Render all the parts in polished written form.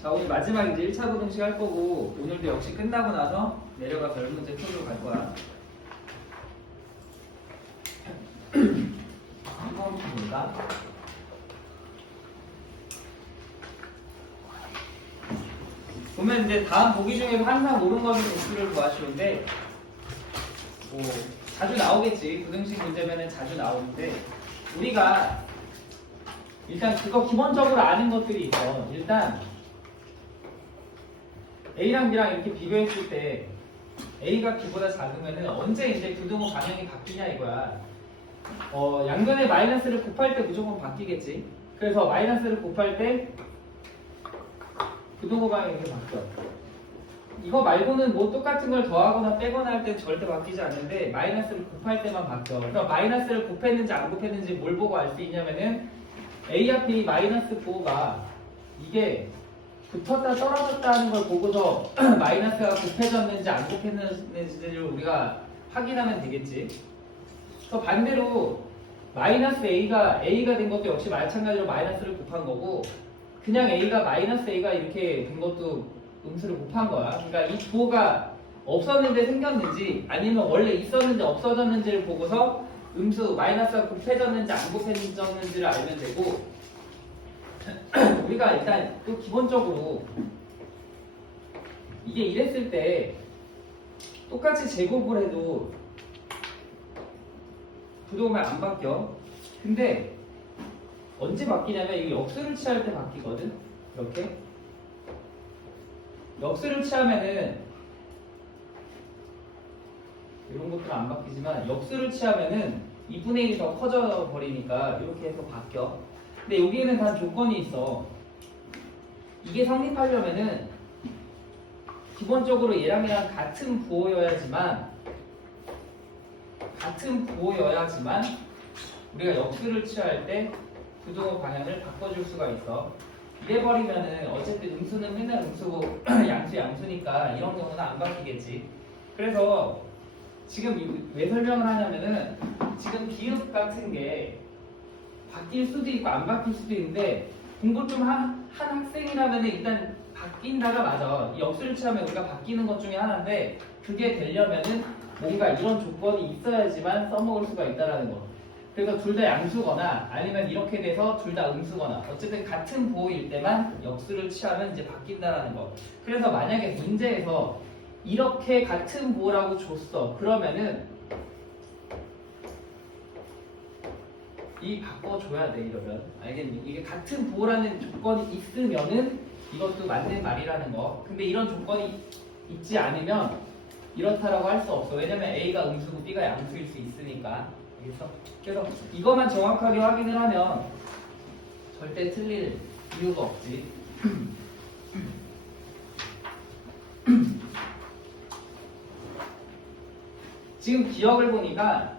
자, 오늘 마지막 이제 1차 부등식 할 거고, 오늘도 역시 끝나고 나서 내려가 별 문제 풀로 갈 거야. 한번 볼까? 보면 이제 다음 보기 중에서 항상 오른 것은 복수를 구하시는데, 뭐 자주 나오겠지. 부등식 문제면은 자주 나오는데, 우리가 일단 그거 기본적으로 아는 것들이 있어. 일단 A랑 B랑 이렇게 비교했을 때 A가 B보다 작으면은 언제 이제 부등호 방향이 바뀌냐 이거야. 양변의 마이너스를 곱할 때 무조건 바뀌겠지. 그래서 마이너스를 곱할 때 부등호 방향이 이렇게 바뀌어. 이거 말고는 뭐 똑같은 걸 더하거나 빼거나 할 때 절대 바뀌지 않는데 마이너스를 곱할 때만 바뀌어. 그러니까 마이너스를 곱했는지 안 곱했는지 뭘 보고 알 수 있냐면은 A 앞이 마이너스 9가 이게 붙었다 떨어졌다 하는 걸 보고서 마이너스가 곱해졌는지 안 곱했는지를 우리가 확인하면 되겠지. 또 반대로 마이너스 A가 된 것도 역시 마찬가지로 마이너스를 곱한 거고, 그냥 A가 마이너스 A가 이렇게 된 것도 음수를 곱한 거야. 그러니까 이 부호가 없었는데 생겼는지 아니면 원래 있었는데 없어졌는지를 보고서 음수 마이너스가 곱해졌는지 안 곱해졌는지를 알면 되고, 우리가 일단 또 기본적으로 이게 이랬을 때 똑같이 제곱을 해도 부동만 안 바뀌어. 근데 언제 바뀌냐면 이게 역수를 취할 때 바뀌거든. 이렇게 역수를 취하면은 이런 것들은 안 바뀌지만 역수를 취하면은 2분의 1이 더 커져 버리니까 이렇게 해서 바뀌어. 근데 여기에는 단 조건이 있어. 이게 성립하려면은 기본적으로 얘랑 같은 부호여야지만 우리가 역수를 취할 때 부등호 방향을 바꿔줄 수가 있어. 이래버리면은 어쨌든 음수는 맨날 음수고 양수니까 이런 경우는 안 바뀌겠지. 그래서 지금 왜 설명을 하냐면은 지금 비읍 같은 게 바뀔 수도 있고 안 바뀔 수도 있는데, 공부 좀 한 학생이라면 일단 바뀐다가 맞아. 이 역수를 취하면 우리가 바뀌는 것 중에 하나인데, 그게 되려면은 뭔가 이런 조건이 있어야지만 써먹을 수가 있다라는 거. 그래서 둘 다 양수거나 아니면 이렇게 돼서 둘 다 음수거나 어쨌든 같은 부호일 때만 역수를 취하면 이제 바뀐다라는 거. 그래서 만약에 문제에서 이렇게 같은 부호라고 줬어. 그러면은 이 바꿔줘야 돼. 이러면 알겠니? 이게 같은 부호라는 조건이 있으면은 이것도 맞는 말이라는 거. 근데 이런 조건이 있지 않으면 이렇다라고 할 수 없어. 왜냐면 A가 음수고 B가 양수일 수 있으니까. 알겠어? 그래서 이것만 정확하게 확인을 하면 절대 틀릴 이유가 없지. 지금 기억을 보니까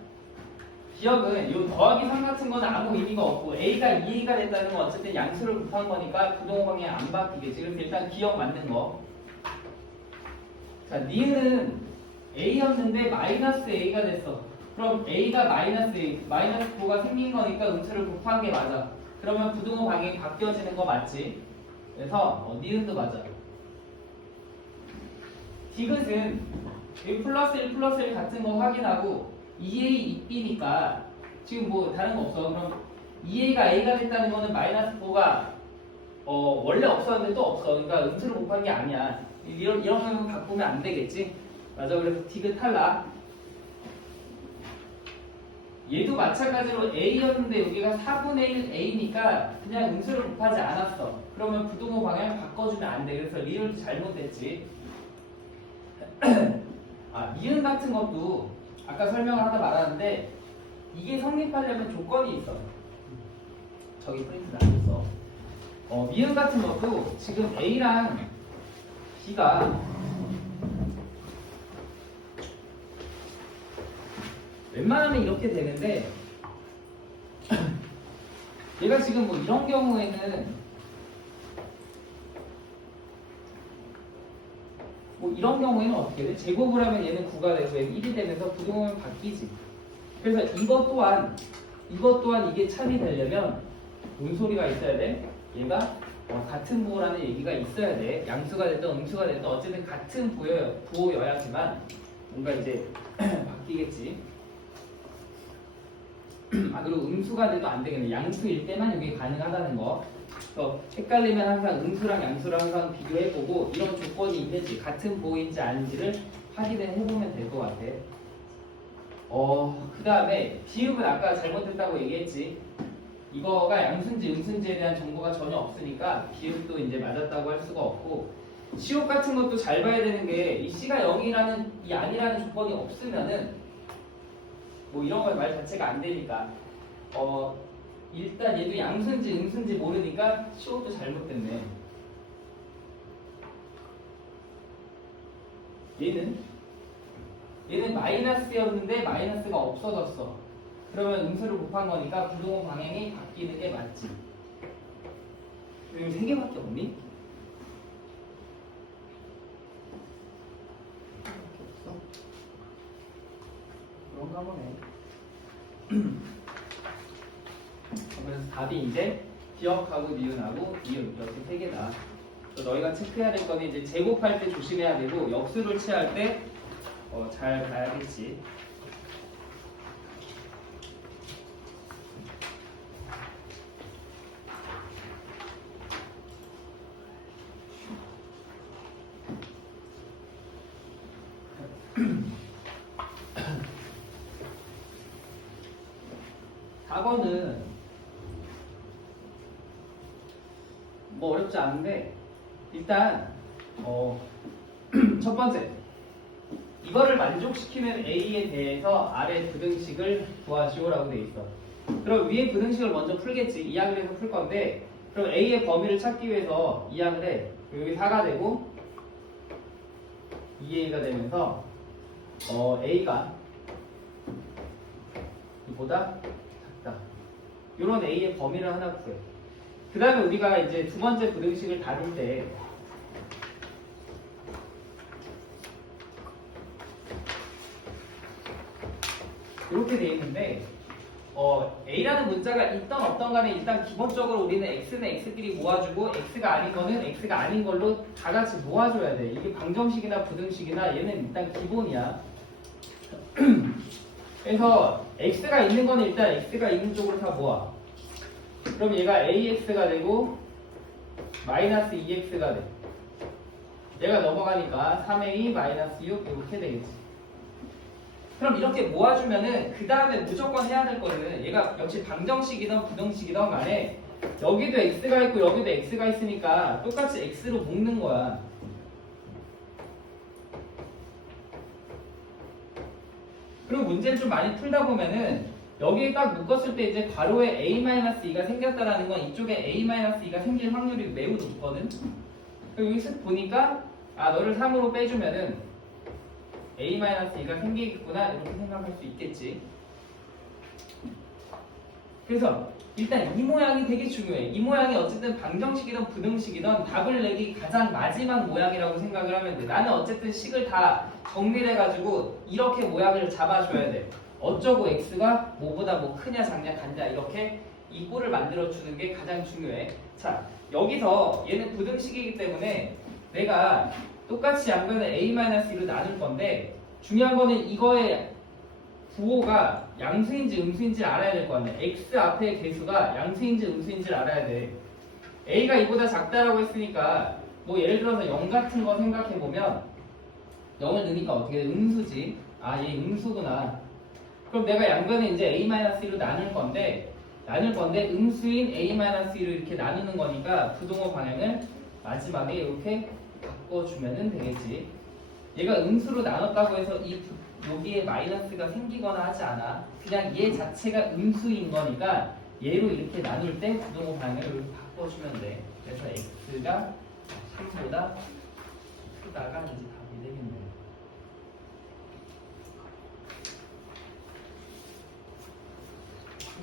기억은 이 더하기 3 같은 건 아무 의미가 없고 A가 2A가 된다는 건 어쨌든 양수를 곱한 거니까 부등호 방향이 안 바뀌겠지. 그래서 일단 기억 맞는 거. 자, 니은 A였는데 마이너스 A가 됐어. 그럼 A가 마이너스 A, 마이너스 9가 생긴 거니까 음수를 곱한 게 맞아. 그러면 부등호 방향이 바뀌어지는 거 맞지? 그래서 니은도 맞아. 디귿은 여기 플러스 1 플러스 1 같은 거 확인하고 2A, 2B니까 지금 뭐 다른 거 없어. 그럼 2A가 A가 됐다는 거는 마이너스 4가 원래 없었는데 또 없어. 그러니까 음수를 곱한 게 아니야. 이런 경우는 바꾸면 안 되겠지? 맞아. 그래서 디귿 탈락. 얘도 마찬가지로 A였는데 여기가 4분의 1 A니까 그냥 음수를 곱하지 않았어. 그러면 부등호 방향 바꿔주면 안 돼. 그래서 리을도 잘못됐지. 니은 같은 것도 아까 설명을 하다 말았는데 이게 성립하려면 조건이 있어. 저기 프린트 나왔어. 미음 같은 것도 지금 A랑 B가 웬만하면 이렇게 되는데 얘가 지금 뭐 이런 경우에는 어떻게 돼? 제곱을 하면 얘는 9가 되고 얘는 1이 되면서 부등호는 바뀌지. 그래서 이것 또한 이게 참이 되려면 뭔 소리가 있어야 돼? 얘가 같은 부호라는 얘기가 있어야 돼. 양수가 됐든 음수가 됐든 어쨌든 같은 부호여야지만 뭔가 이제 바뀌겠지. 그리고 음수가 돼도 안 되겠네. 양수일 때만 이게 가능하다는 거. 그래서 헷갈리면 항상 음수랑 양수랑 항상 비교해보고 이런 조건이 있는지 같은 부호인지 아닌지를 확인을 해보면 될 것 같아. 그 다음에 비읍은 아까 잘못했다고 얘기했지. 이거가 양수인지 음수인지에 대한 정보가 전혀 없으니까 비읍도 이제 맞았다고 할 수가 없고, 시옷 같은 것도 잘 봐야 되는 게 이 C가 0이라는 이 아니라는 조건이 없으면은 뭐 이런 건 말 자체가 안 되니까 일단 얘도 양수인지 음수인지 모르니까 시옷도 잘못됐네. 얘는 마이너스였는데 마이너스가 없어졌어. 그러면 음수를 곱한 거니까 부동호 방향이 바뀌는 게 맞지. 여기 3개밖에 없니? 없어? 그런가 보네. 그래서 답이 이제 기억하고 니은하고 이응 이렇게 3개다. 너희가 체크해야 될 거는 이제 제곱할 때 조심해야 되고 역수를 취할 때 잘 봐야겠지. 답은 뭐 어렵지 않은데 일단 첫 번째 이거를 만족시키는 A에 대해서 아래 부등식을 구하시오라고 돼 있어. 그럼 위에 부등식을 먼저 풀겠지. 이항을 해서 풀 건데 그럼 A의 범위를 찾기 위해서 이항을 해. 여기 4가 되고 2A가 되면서 A가 이보다 작다. 이런 A의 범위를 하나 구해. 그 다음에 우리가 이제 두 번째 부등식을 다룰 때 이렇게 돼 있는데 A라는 문자가 있던 없던 간에 일단 기본적으로 우리는 X는 X끼리 모아주고 X가 아닌 거는 X가 아닌 걸로 다 같이 모아줘야 돼. 이게 방정식이나 부등식이나 얘는 일단 기본이야. 그래서 X가 있는 거는 일단 X가 있는 쪽으로 다 모아. 그럼 얘가 AX가 되고 마이너스 2X가 돼. 얘가 넘어가니까 3A 마이너스 6 이렇게 되겠지. 그럼 이렇게 모아주면은 그 다음에 무조건 해야 될 거는 얘가 역시 방정식이든 부등식이든 간에 여기도 x가 있고 여기도 x가 있으니까 똑같이 x로 묶는 거야. 그리고 문제를 좀 많이 풀다 보면은 여기에 딱 묶었을 때 이제 괄호에 a-2가 생겼다라는 건 이쪽에 a-2가 생길 확률이 매우 높거든. 그리고 여기 쓱 보니까 너를 3으로 빼주면은 a-2가 생기겠구나 이렇게 생각할 수 있겠지. 그래서 일단 이 모양이 되게 중요해. 이 모양이 어쨌든 방정식이든 부등식이든 답을 내기 가장 마지막 모양이라고 생각을 하면 돼. 나는 어쨌든 식을 다 정리를 해가지고 이렇게 모양을 잡아줘야 돼. 어쩌고 x가 뭐보다 뭐 크냐 작냐 같냐 이렇게 이 꼴을 만들어주는 게 가장 중요해. 자, 여기서 얘는 부등식이기 때문에 내가 똑같이 양변을 a-1로 나눌 건데 중요한 거는 이거의 부호가 양수인지 음수인지를 알아야 될 거 아니야. x 앞에 개수가 양수인지 음수인지를 알아야 돼. a가 이보다 작다라고 했으니까 뭐 예를 들어서 0 같은 거 생각해 보면 0을 넣으니까 어떻게 돼? 음수지. 얘 음수구나. 그럼 내가 양변을 이제 a-1로 나눌 건데 음수인 a-1로 이렇게 나누는 거니까 부동호 방향을 마지막에 이렇게 바꿔주면 되겠지. 얘가 음수로 나눴다고 해서 여기에 마이너스가 생기거나 하지 않아. 그냥 얘 자체가 음수인 거니까 얘로 이렇게 나눌 때 부동호 방향을 이렇게 바꿔주면 돼. 그래서 x가 3보다 크다가 이제 답이 되겠네.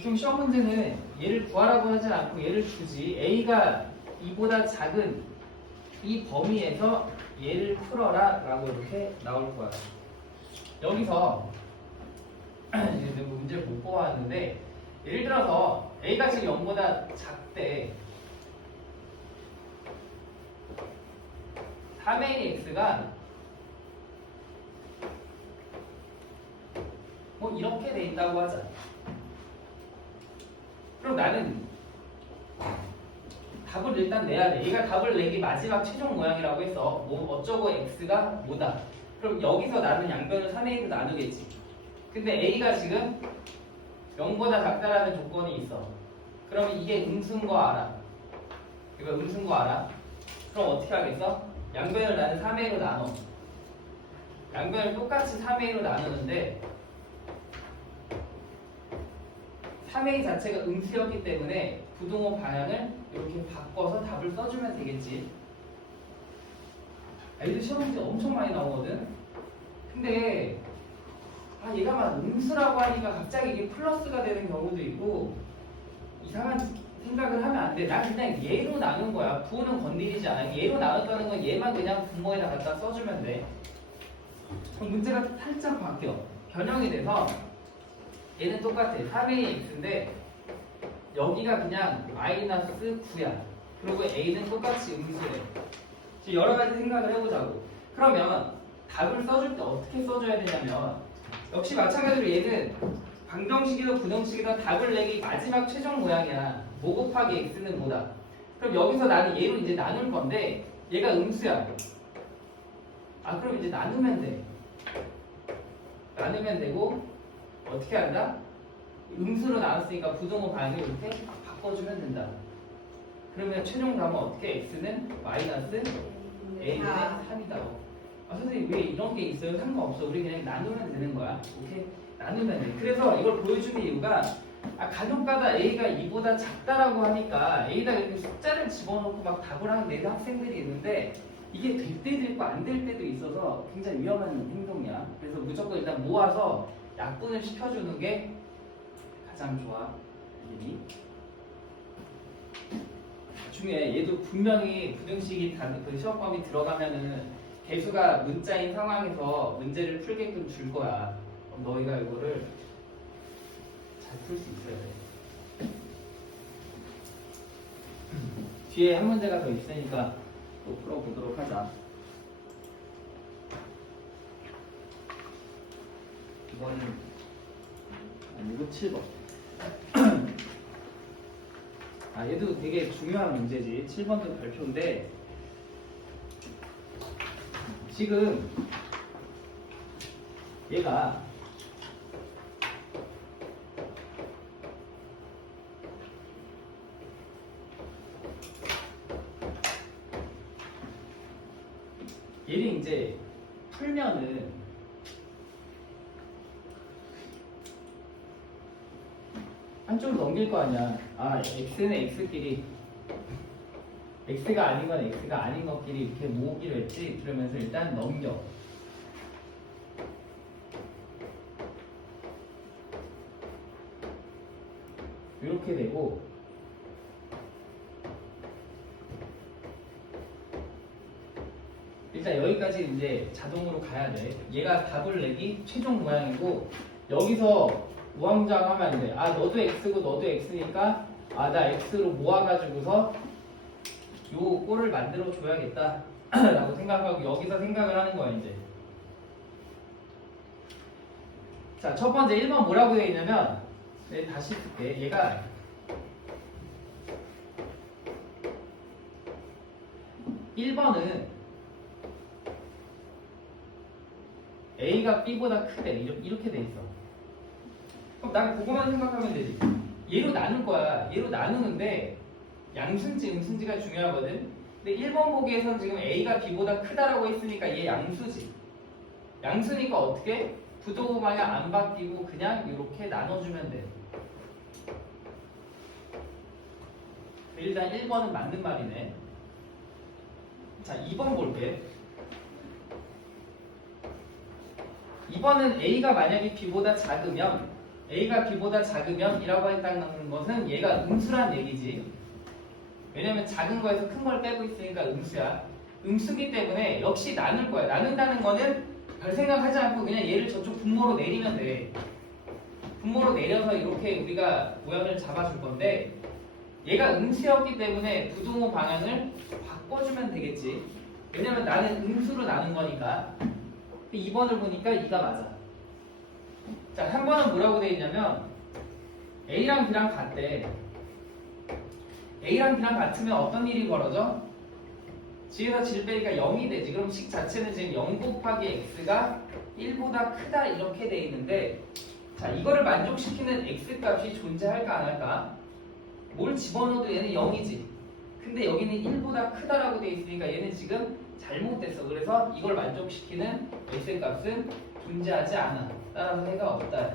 좀 시험 문제는 얘를 구하라고 하지 않고 얘를 주지. a가 2보다 작은 이 범위에서 얘를 풀어라 라고 이렇게 나올 거야. 여기서 이제 문제를 못 뽑았는데 예를 들어서 a가 지금 0보다 작대. 3a x가 뭐 이렇게 돼 있다고 하자. 그럼 나는 답을 일단 내야 돼. 얘가 답을 내기 마지막 최종 모양이라고 했어. 뭐 어쩌고 x가 뭐다. 그럼 여기서 나는 양변을 3a로 나누겠지. 근데 a가 지금 0보다 작다라는 조건이 있어. 그러면 이게 음수인 거 알아. 이거 음수인 거 알아. 그럼 어떻게 하겠어? 양변을 나는 3a로 나눠. 양변을 똑같이 3a로 나누는데 3a 자체가 음수였기 때문에 부등호 방향을 이렇게 바꿔서 답을 써주면 되겠지. 애들 시험 문제 엄청 많이 나오거든. 근데 얘가 막 음수라고 하니까 갑자기 이게 플러스가 되는 경우도 있고 이상한 생각을 하면 안 돼. 난 그냥 얘로 나눈 거야. 부호는 건드리지 않아. 얘로 나눴다는 건 얘만 그냥 분모에다 갖다 써주면 돼. 그럼 문제가 살짝 바뀌어. 변형이 돼서 얘는 똑같아. 3a x인데 여기가 그냥 마이너스 9야. 그리고 a는 똑같이 음수래. 여러 가지 생각을 해보자고. 그러면 답을 써줄 때 어떻게 써줘야 되냐면 역시 마찬가지로 얘는 방정식이든 부정식이든 답을 내기 마지막 최종 모양이야. 뭐 곱하기 x는 뭐다. 그럼 여기서 나는 얘로 이제 나눌 건데 얘가 음수야. 그럼 이제 나누면 돼. 나누면 되고 어떻게 한다? 음수로 나눴으니까 부등호 방향을 이렇게 바꿔주면 된다. 그러면 최종 답은 어떻게? x는 마이너스 a분의 3이다. 선생님 왜 이런 게 있어요? 상관없어. 우리 그냥 나누면 되는 거야. 오케이? 나누면 돼. 그래서 이걸 보여주는 이유가 간혹가다 a가 2보다 작다라고 하니까 a에다 이렇게 숫자를 집어넣고 막 답을 하는 내는 학생들이 있는데 이게 될 때도 있고 안 될 때도 있어서 굉장히 위험한 행동이야. 그래서 무조건 일단 모아서 약분을 시켜주는 게 가장 좋아. 이름이 중에 얘도 분명히 부등식이 그 시험 범위 들어가면은 개수가 문자인 상황에서 문제를 풀게끔 줄 거야. 그럼 너희가 이거를 잘 풀 수 있어야 돼. 뒤에 한 문제가 더 있으니까 또 풀어보도록 하자. 이거는 아니고 7번. 얘도 되게 중요한 문제지. 7번도 별표인데 지금 얘가 얘를 이제 풀면은 한쪽으로 넘길 거 아니야. x는 x끼리 x가 아닌 건 x가 아닌 것끼리 이렇게 모으기로 했지. 그러면서 일단 넘겨. 이렇게 되고 일단 여기까지 이제 자동으로 가야 돼. 얘가 답을 내기 최종 모양이고 여기서 우왕좌왕하면 안 돼. 너도 x고 너도 x니까 나 x로 모아가지고서 요 꼴을 만들어 줘야겠다 라고 생각하고 여기서 생각을 하는 거야 이제. 자, 첫 번째 1번 뭐라고 되어 있냐면 다시 쓸게. 얘가 (1번은) a가 b보다 크대. 이렇게 돼 있어. 그럼 난 그거만 생각하면 되지. 얘로 나눌 거야. 얘로 나누는데 양수인지 음수인지가 중요하거든. 근데 1번 보기에선 지금 a가 b보다 크다라고 했으니까 얘 양수지. 양수니까 어떻게? 부등호 방향 안 바뀌고 그냥 이렇게 나눠주면 돼. 일단 1번은 맞는 말이네. 자, 2번 볼게. 2번은 a가 만약에 b보다 작으면 a가 b보다 작으면 이라고 했다는 것은 얘가 음수란 얘기지. 왜냐면 작은 거에서 큰 걸 빼고 있으니까 음수야. 음수기 때문에 역시 나눌 거야. 나눈다는 거는 별 생각하지 않고 그냥 얘를 저쪽 분모로 내리면 돼. 분모로 내려서 이렇게 우리가 모양을 잡아줄 건데 얘가 음수였기 때문에 부등호 방향을 바꿔주면 되겠지. 왜냐면 나는 음수로 나눈 거니까. 2번을 보니까 2가 맞아. 자, 3번은 뭐라고 돼 있냐면 A랑 B랑 같대. A랑 B랑 같으면 어떤 일이 벌어져? G에서 G를 빼니까 0이 되지. 그럼 식 자체는 지금 0 곱하기 X가 1보다 크다 이렇게 돼 있는데, 자, 이거를 만족시키는 X 값이 존재할까 안 할까? 뭘 집어넣어도 얘는 0이지. 근데 여기는 1보다 크다라고 돼 있으니까 얘는 지금 잘못됐어. 그래서 이걸 만족시키는 X 값은 존재하지 않아. 따라서 해가 없다.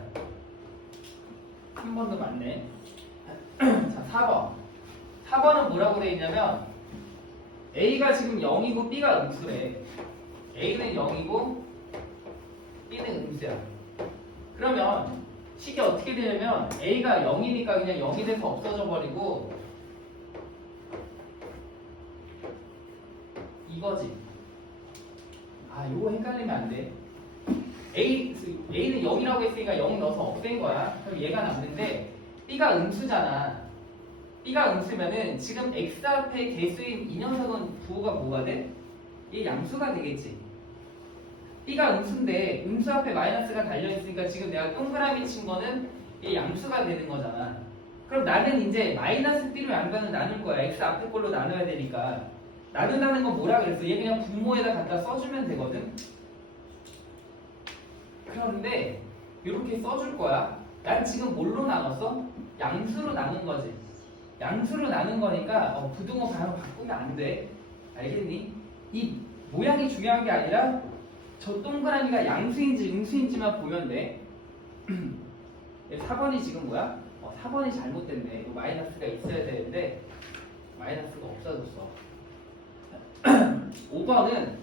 3번도 맞네. 자, 4번. 4번은 뭐라고 돼 있냐면 A가 지금 0이고 B가 음수래. A는 0이고 B는 음수야. 그러면 식이 어떻게 되냐면 A가 0이니까 그냥 0이 돼서 없어져 버리고 이거지. 아, 요거 헷갈리면 안 돼. A는 0이라고 했으니까 0 넣어서 없앤 거야. 그럼 얘가 남는데 B가 음수잖아. B가 음수면은 지금 X 앞에 개수인 이 녀석은 부호가 뭐가 돼? 얘 양수가 되겠지. B가 음수인데 음수 앞에 마이너스가 달려있으니까 지금 내가 동그라미 친 거는 얘 양수가 되는 거잖아. 그럼 나는 이제 마이너스 B로 양변을 나눌 거야. X 앞에 걸로 나눠야 되니까. 나눈다는 건 뭐라 그랬어? 얘 그냥 분모에다 갖다 써주면 되거든. 그런데 이렇게 써줄 거야. 난 지금 뭘로 나눴어? 양수로 나눈 거지. 양수로 나눈 거니까 부등호 방향 바꾸면 안 돼. 알겠니? 이 모양이 중요한 게 아니라 저 동그라미가 양수인지 음수인지만 보면 돼. 4번이 지금 뭐야? 4번이 잘못됐네. 이거 마이너스가 있어야 되는데 마이너스가 없어졌어. 5번은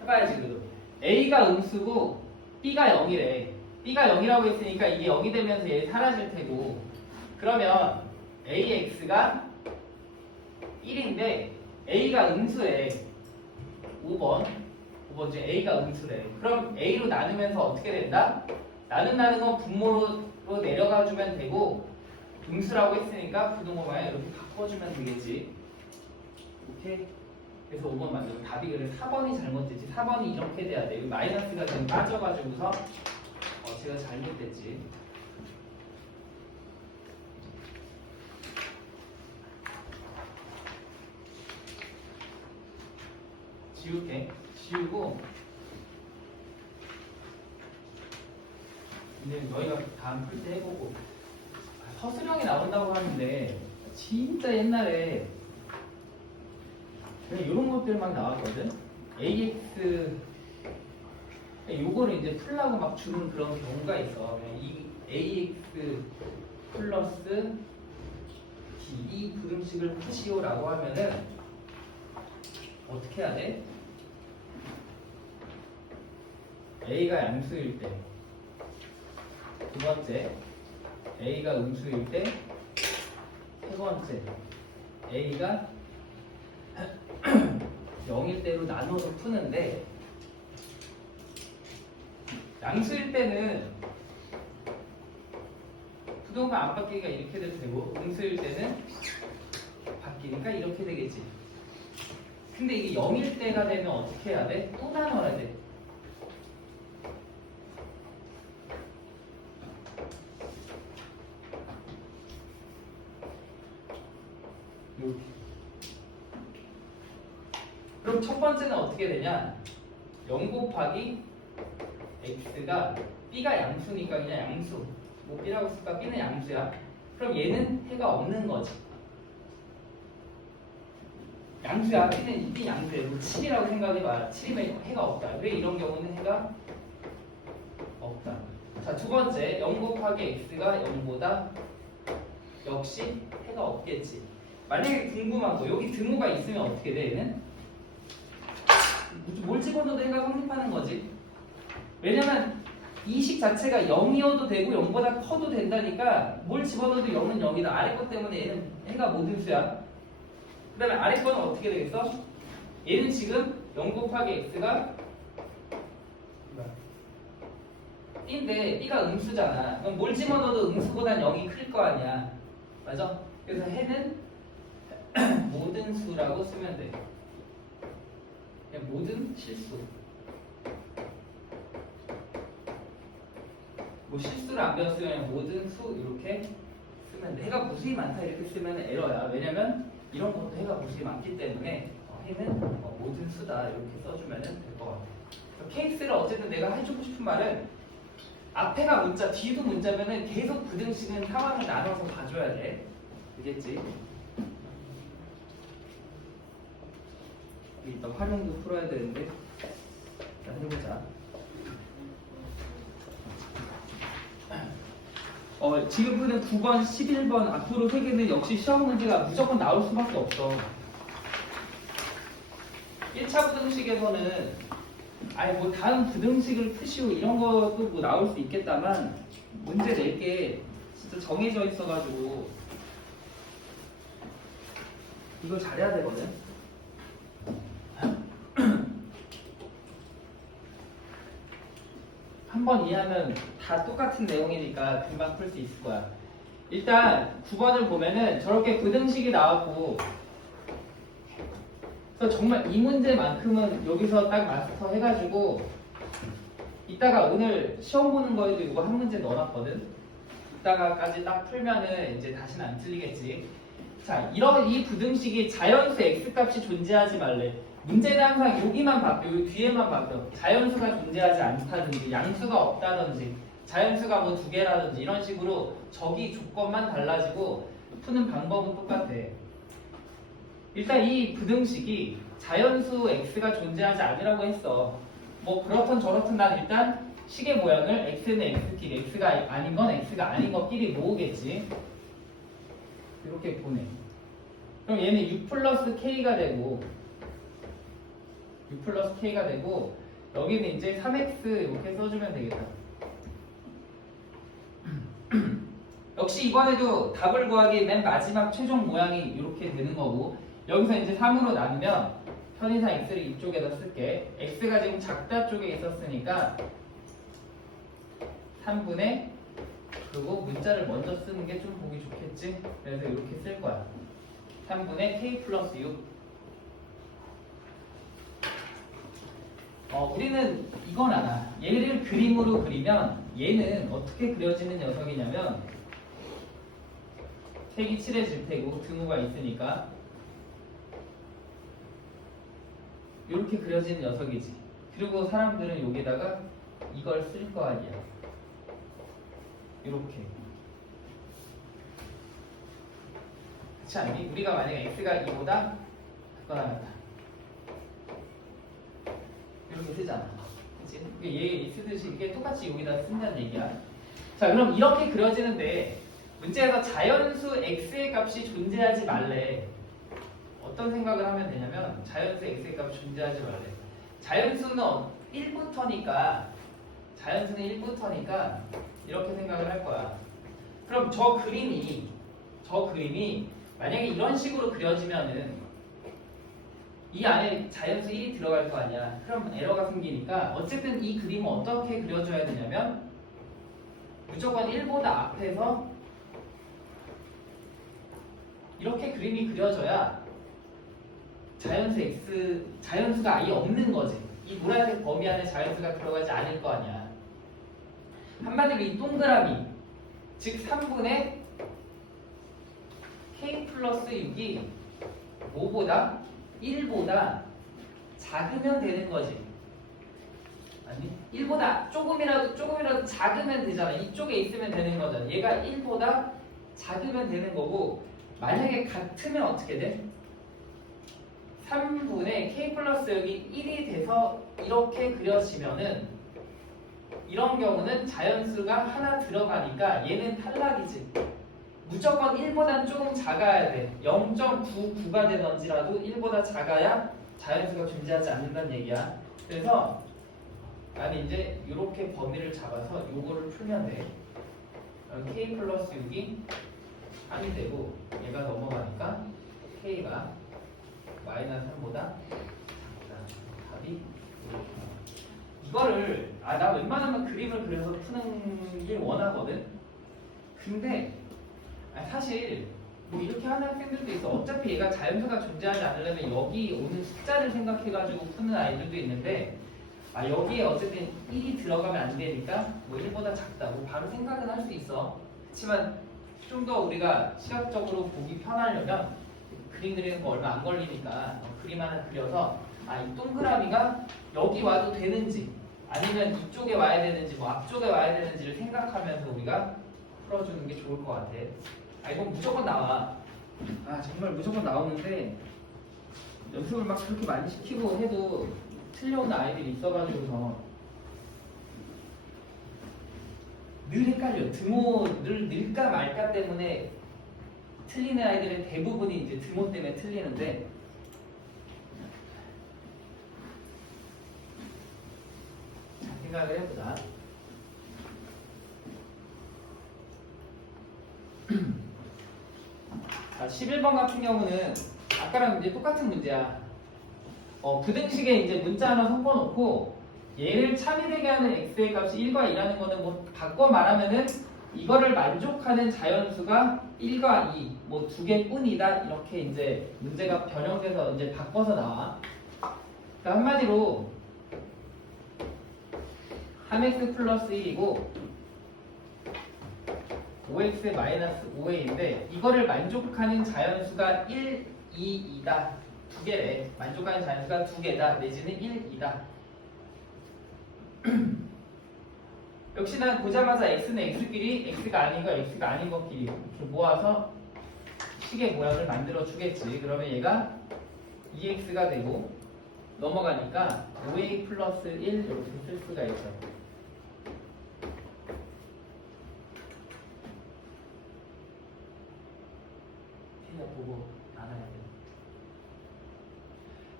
해봐야지. 그래도 A가 음수고 B가 0이래. B가 0이라고 했으니까 이게 0이 되면서 얘 사라질 테고, 그러면 AX가 1인데 A가 음수래. 5번 중에 A가 음수래. 그럼 A로 나누면서 어떻게 된다? 나눈다는 건 분모로 내려가 주면 되고, 음수라고 했으니까 부등호 방향 이렇게 바꿔주면 되겠지. 오케이? 그래서 5번 맞죠. 답이 그래. 4번이 잘못됐지. 4번이 이렇게 돼야 돼. 여기 마이너스가 지금 빠져가지고서 제가 잘못됐지. 지울게. 지우고 이제 너희가 다음 풀 때 해보고. 서술형이 나온다고 하는데 진짜 옛날에 그냥 이런 것들만 나왔거든. AX 요거를 이제 풀라고 막 주는 그런 경우가 있어. 그냥 이 AX 플러스 D 부등식을 푸시오라고 하면은 어떻게 해야 돼? A가 양수일 때, 두 번째 A가 음수일 때, 세 번째 A가 0일 때로 나눠서 푸는데, 양수일 때는 부동산 안 바뀌니까 이렇게 돼도 되고, 음수일 때는 바뀌니까 이렇게 되겠지. 근데 이게 0일 때가 되면 어떻게 해야 돼? 또 나눠야 돼. 이렇게. 그럼 첫 번째는 어떻게 되냐? 0 곱하기 x가 b가 양수니까 그냥 양수. 뭐 b라고 쓸까? b는 양수야. 그럼 얘는 해가 없는 거지. 양수야. b 양수야. 7이라고 생각해봐. 7이면 해가 없다. 왜 이런 경우는 해가 없다. 자, 두 번째 0 곱하기 x가 0보다 역시 해가 없겠지. 만약에 궁금한 거, 여기 등호가 있으면 어떻게 돼? 얘는 뭘 집어넣어도 해가 성립하는 거지. 왜냐면 이 식 자체가 0이어도 되고 0보다 커도 된다니까 뭘 집어넣어도 0은 0이다. 아래 것 때문에 얘는 해가 모든 수야. 그 다음에 아래 거는 어떻게 되겠어? 얘는 지금 0 곱하기 x가 b인데 b가 음수잖아. 그럼 뭘 집어넣어도 음수보단 0이 클 거 아니야. 맞아? 그래서 해는 모든 수라고 쓰면 돼. 모든 실수. 뭐 실수를 안 배웠으면 모든 수 이렇게 쓰면 돼. 해가 무수히 많다 이렇게 쓰면 에러야. 왜냐면 이런 것도 해가 무수히 많기 때문에 해는 모든 수다 이렇게 써주면 될 것 같아. 케이스를 어쨌든 내가 해주고 싶은 말은 앞에가 문자, 뒤도 문자면은 계속 부등식은 상황을 나눠서 봐줘야 돼. 알겠지? 일단 활용도 풀어야 되는데 자, 해보자. 지금 푸는 9번, 11번 앞으로 3개는 역시 시험 문제가 무조건 나올 수밖에 없어. 1차 부등식에서는 아니 뭐 다음 부등식을 푸시고 이런 것도 뭐 나올 수 있겠다만 문제 낼 게 진짜 정해져 있어가지고 이걸 잘해야 되거든. 한 번 이해하면 다 똑같은 내용이니까 금방 풀 수 있을 거야. 일단 9번을 보면은 저렇게 부등식이 나왔고 그래서 정말 이 문제만큼은 여기서 딱 마스터 해가지고 이따가 오늘 시험 보는 거에도 이거 한 문제 넣어놨거든. 이따가까지 딱 풀면은 이제 다시는 안 틀리겠지. 자, 이 부등식이 자연수 x값이 존재하지 말래. 문제는 항상 여기만 바뀌어, 여기 뒤에만 바뀌어. 자연수가 존재하지 않다든지, 양수가 없다든지, 자연수가 뭐 2개라든지 이런 식으로 저기 조건만 달라지고 푸는 방법은 똑같아. 일단 이 부등식이 자연수 x가 존재하지 않으라고 했어. 뭐 그렇든 저렇든 난 일단 식의 모양을 x는 x끼리, x가 아닌 건 x가 아닌 것끼리 모으겠지. 이렇게 보내. 그럼 얘는 6 플러스 k가 되고 6 플러스 k가 되고 여기는 이제 3x 이렇게 써주면 되겠다. 역시 이번에도 답을 구하기 맨 마지막 최종 모양이 이렇게 되는 거고 여기서 이제 3으로 나누면 편의상 x를 이쪽에다 쓸게. x가 지금 작다 쪽에 있었으니까 3분의 그리고 문자를 먼저 쓰는 게 좀 보기 좋겠지? 그래서 이렇게 쓸 거야. 3분의 k 플러스 6. 우리는 이건 알아. 얘를 그림으로 그리면 얘는 어떻게 그려지는 녀석이냐면 색이 칠해질 테고 등호가 있으니까 이렇게 그려지는 녀석이지. 그리고 사람들은 여기다가 이걸 쓸 거 아니야. 이렇게. 그렇지 않니? 우리가 만약에 x가 2보다 작거나 같다. 이렇게 쓰잖아. 그치? 얘 쓰듯이 이게 똑같이 여기다 쓴다는 얘기야. 자, 그럼 이렇게 그려지는데 문제에서 자연수 x의 값이 존재하지 말래. 어떤 생각을 하면 되냐면 자연수 x의 값이 존재하지 말래. 자연수는 1부터니까 이렇게 생각을 할 거야. 그럼 저 그림이 만약에 이런 식으로 그려지면은 이 안에 자연수 1이 들어갈 거 아니야. 그럼 에러가 생기니까 어쨌든 이 그림을 어떻게 그려줘야 되냐면 무조건 1보다 앞에서 이렇게 그림이 그려져야 자연수가 아예 없는 거지. 이 노란색 범위 안에 자연수가 들어가지 않을 거 아니야. 한마디로 이 동그라미 즉 3분의 k 플러스 6이 5보다 1보다 작으면 되는 거지. 아니 1보다 조금이라도 작으면 되잖아. 이쪽에 있으면 되는 거잖아. 얘가 1보다 작으면 되는 거고 만약에 같으면 어떻게 돼? 3분의 k 플러스 여기 1이 돼서 이렇게 그려지면은 이런 경우는 자연수가 하나 들어가니까 얘는 탈락이지. 무조건 1보단 조금 작아야 돼. 0.99가 되던지라도 1보다 작아야 자연수가 존재하지 않는다는 얘기야. 그래서 나는 이제 이렇게 범위를 잡아서 요거를 풀면 돼. k 플러스 6이 3이 되고 얘가 넘어가니까 k가 마이너스 3보다 작다. 답이 이렇게. 이거를 나 웬만하면 그림을 그려서 푸는 게 원하거든. 근데 사실 뭐 이렇게 하는 학생들도 있어. 어차피 얘가 자연수가 존재하지 않으려면 여기 오는 숫자를 생각해가지고 푸는 아이들도 있는데 여기에 어쨌든 1이 들어가면 안 되니까 뭐 1보다 작다고 바로 생각은 할 수 있어. 그렇지만 좀 더 우리가 시각적으로 보기 편하려면 그림 그리는 거 얼마 안 걸리니까 그림 하나 그려서 이 동그라미가 여기 와도 되는지 아니면 이쪽에 와야 되는지 뭐 앞쪽에 와야 되는지를 생각하면서 우리가 풀어주는 게 좋을 것 같아. 이건 무조건 나와. 정말 무조건 나오는데 연습을 막 그렇게 많이 시키고 해도 틀려오는 아이들이 있어가지고서 늘 헷갈려. 드모를 늘까 말까 때문에 틀리는 아이들의 대부분이 이제 드모 때문에 틀리는데 자, 생각을 해보자. 자, 11번 같은 경우는 아까랑 이제 똑같은 문제야. 부등식에 이제 문자 하나 섞어놓고 얘를 참이되게 하는 x의 값이 1과 2라는 거는 뭐 바꿔 말하면은 이거를 만족하는 자연수가 1과 2, 뭐 두 개뿐이다 이렇게 이제 문제가 변형돼서 이제 바꿔서 나와. 그러니까 한마디로 3x 플러스 1이고 5x 마이너스 5a인데 이거를 만족하는 자연수가 1, 2, 2다. 두 개래. 만족하는 자연수가 두 개다. 내지는 1, 2다. 역시나 보자마자 x는 x끼리 x가 아닌 거 x가 아닌 것끼리 이렇게 모아서 식의 모양을 만들어 주겠지. 그러면 얘가 2x가 되고 넘어가니까 5a 플러스 1 이렇게 쓸 수가 있어. 그냥 보고 나눠야 돼.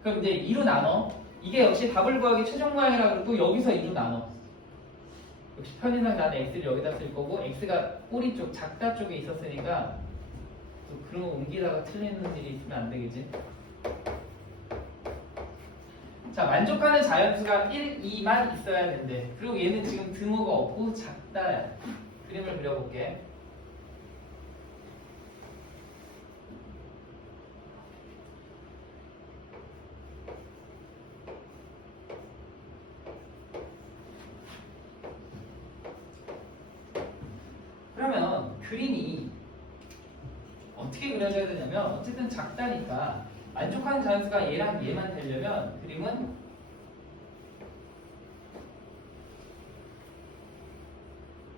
그럼 이제 2로 나눠. 이게 역시 답을 구하기 최종 모양이라 그러고 여기서 2로 나눠. 역시 편의상 나는 x를 여기다 쓸 거고 x가 꼬리 쪽 작다 쪽에 있었으니까 또 그런 거 옮기다가 틀리는 일이 있으면 안 되겠지. 자, 만족하는 자연수가 1, 2만 있어야 된대. 그리고 얘는 지금 드모가 없고 작다. 그림을 그려볼게. 그러면 그림이 어떻게 그려져야 되냐면 어쨌든 작다니까 만족하는 자연수가 얘랑 얘만 되려면 그림은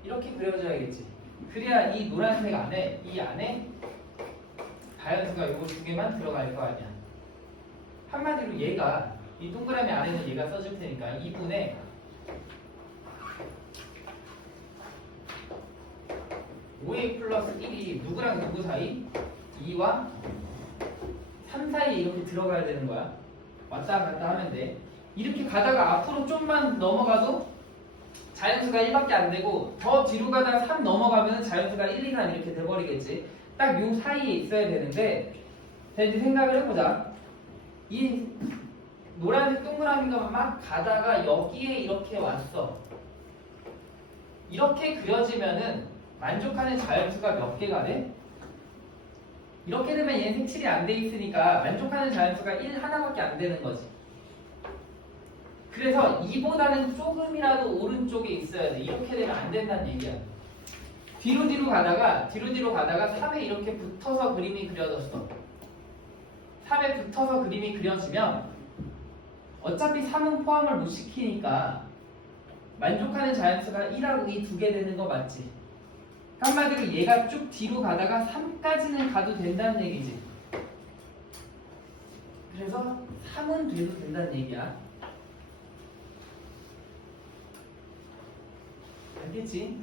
이렇게 그려져야겠지. 그래야 이 노란색 안에 이 안에 자연수가 이거 두 개만 들어갈 거 아니야. 한마디로 얘가 이 동그라미 안에는 얘가 써줄 테니까 2분의 (5a) 플러스 1이 누구랑 누구 사이? 2와 3 사이에 이렇게 들어가야 되는 거야. 왔다 갔다 하면 돼. 이렇게 가다가 앞으로 좀만 넘어가도 자연수가 1밖에 안 되고 더 뒤로 가다가 3 넘어가면 자연수가 1, 2, 3 이렇게 돼버리겠지. 딱 요 사이에 있어야 되는데 자, 이제 생각을 해보자. 이 노란색 동그라미가 막 가다가 여기에 이렇게 왔어. 이렇게 그려지면은 만족하는 자연수가 몇 개가 돼? 이렇게 되면 얘는 색칠이 안 돼 있으니까 만족하는 자연수가 1 하나밖에 안 되는 거지. 그래서 2보다는 조금이라도 오른쪽에 있어야 돼. 이렇게 되면 안 된다는 얘기야. 뒤로 가다가 3에 이렇게 붙어서 그림이 그려졌어. 3에 붙어서 그림이 그려지면 어차피 3은 포함을 못 시키니까 만족하는 자연수가 1하고 2 두 개 되는 거 맞지? 한마디로 얘가 쭉 뒤로 가다가 3까지는 가도 된다는 얘기지. 그래서 3은 돼도 된다는 얘기야. 알겠지?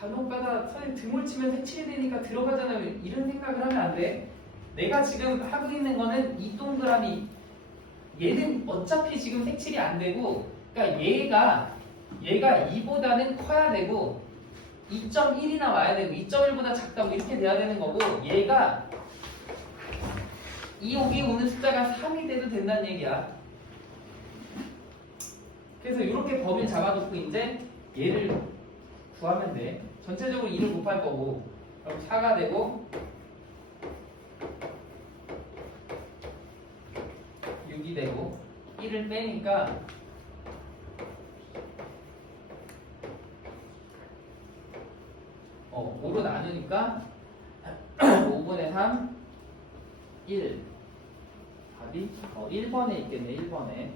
간혹가다 선생님 등을 치면 색칠이 되니까 들어가잖아요. 이런 생각을 하면 안 돼. 내가 지금 하고 있는 거는 이 동그라미 얘는 어차피 지금 색칠이 안 되고 그러니까 얘가 2보다는 커야 되고 2.1이나 와야 되고 2.1보다 작다고 이렇게 돼야 되는 거고 얘가 이 여기 오는 숫자가 3이 돼도 된다는 얘기야. 그래서 이렇게 범위를 잡아놓고 이제 얘를 구하면 돼. 전체적으로 2를 곱할 거고 그럼 4가 되고 6이 되고 1을 빼니까 5로 나누니까 5분의 3 1 답이 1번에 있겠네. 1번에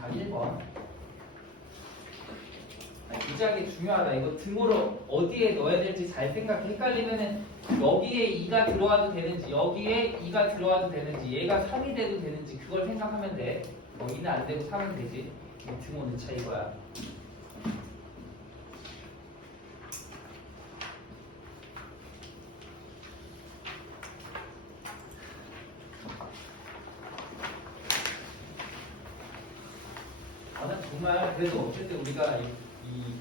답 1번. 무지하게 중요하다. 이거 등호를 어디에 넣어야 될지 잘 생각해. 헷갈리면은 여기에 2가 들어와도 되는지 여기에 2가 들어와도 되는지 얘가 3이 돼도 되는지 그걸 생각하면 돼. 2는 안 되고 3은 되지. 등호 넣자 이거야. 난 정말 그래도 어쨌든 우리가 이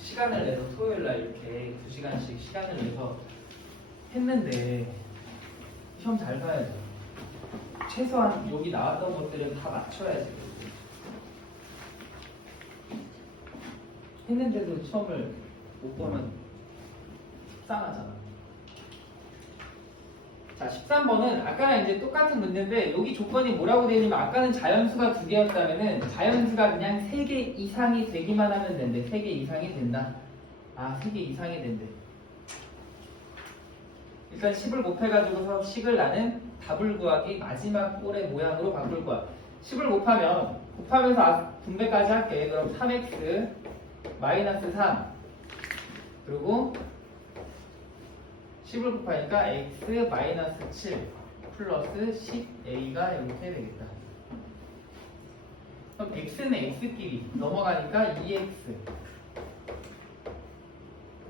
시간을 내서 토요일 날 이렇게 2시간씩 시간을 내서 했는데 시험 잘 봐야죠. 최소한 여기 나왔던 것들은 다 맞춰야지. 했는데도 시험을 못 보면 속상하잖아. 자, 13번은 아까랑 이제 똑같은 문제인데 여기 조건이 뭐라고 되어 있냐면 아까는 자연수가 2개였다면은 자연수가 그냥 3개 이상이 되기만 하면 된대. 3개 이상이 된다. 3개 이상이 된대. 일단 10을 곱해가지고서 식을 나는 답을 구하기 마지막 꼴의 모양으로 바꿀 거야. 10을 곱하면서 분배까지 할게. 그럼 3x 마이너스 3 그리고 10을 곱하니까 x 마이너스 7 플러스 10a가 이렇게 되겠다. 그럼 x는 x끼리 넘어가니까 2x